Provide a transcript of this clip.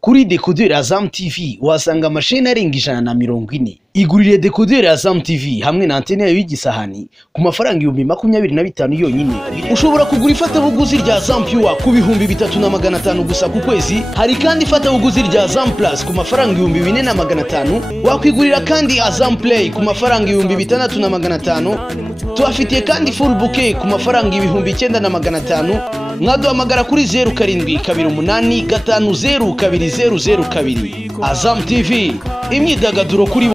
Kuri dekoderi Azam TV wasanga amasheni arenga 140. Igurire dekoderi Azam TV hamwe na antene yayo y'igisahani ku mafaranga 25,000 yonyine. Ushobora kugura ifatabuguzi rya Azam Pure ku 3,500 gusa ku kwezi. Hari kandi ifatabuguzi rya Azam Plus ku mafaranga 4,500. Wakwigurira kandi Azam Play ku mafaranga 6,500. Tuafitiye kandi full bouquet ku mafaranga 9,500. Mwaduhamagara kuri 0728 50 2002. Azam TV, imyidagaduro kuri